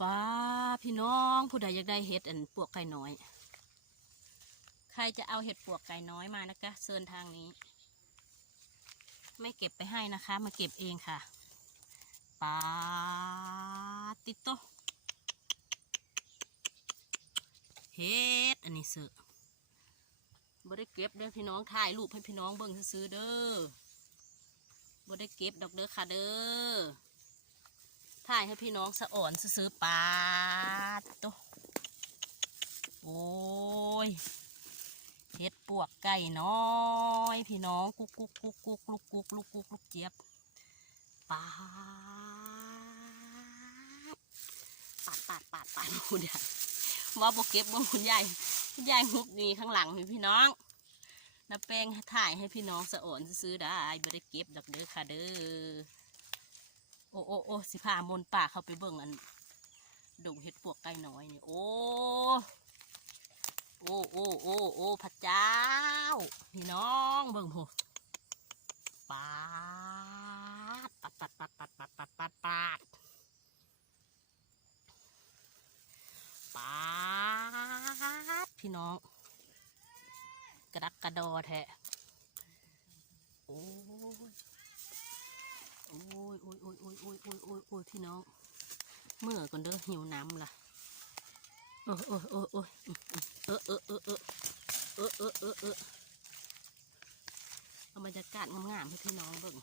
ป้าพี่น้องผู้ใดอยากได้เห็ดอันปวกไก่น้อย ใครจะเอาเห็ดปวกไก่น้อยมานะคะเชิญทางนี้ ไม่เก็บไปให้นะคะ มาเก็บเองค่ะป้าติโตเห็ดอันนี้เสือบ่ได้เก็บเด้อพี่น้องถ่ายรูปให้พี่น้องเบิ่งซื้อเด้อบ่ได้เก็บดอกเด้อค่ะเด้อ ถ่ายให้พี่น้องสะอ่อนซื้อๆปาดโตะโอ้ยเห็ดปวกไก่น้อย พี่น้องกุกกุกกุกกุกลุกกุกลุกกุกลุกเจี๊ยบปาดปาดปาดปาดปาดคุณยายว่าบกเก็บบ่าคุณยายคุณยายฮุบนี่ข้างหลังนี่พี่น้องน้าแป้งถ่ายให้พี่น้องสะอ่อนซื้อได้บ่ได้เก็บดอกเด้อค่ะเด้อ อ้โอ้โอ้สิพามนป่าเข้าไปเบิ่งอันดงเห็ดปวกไก่น้อยนี่โอ้โอ้โอ้โอ้โอ้พระเจ้าพี่น้องเบิ่งโหปาดปัดปัดปัดปัดปัดปัดปัดปัดปาดพี่น้อง กระดักกระดอแทะโอ้ ยโอ้ยโอ้ยโอ้ยโอ้ยโอ้ยโอ้ยโอ้ยพี่น้อง เมื่อก่อนเด้อหิวน้ำล่ะโอ้ยโอ้ยโอ้ยโอ้ยเออเออเออเออเออเออเออเอาบรรยากาศงามๆให้พี่น้องเบิ่ง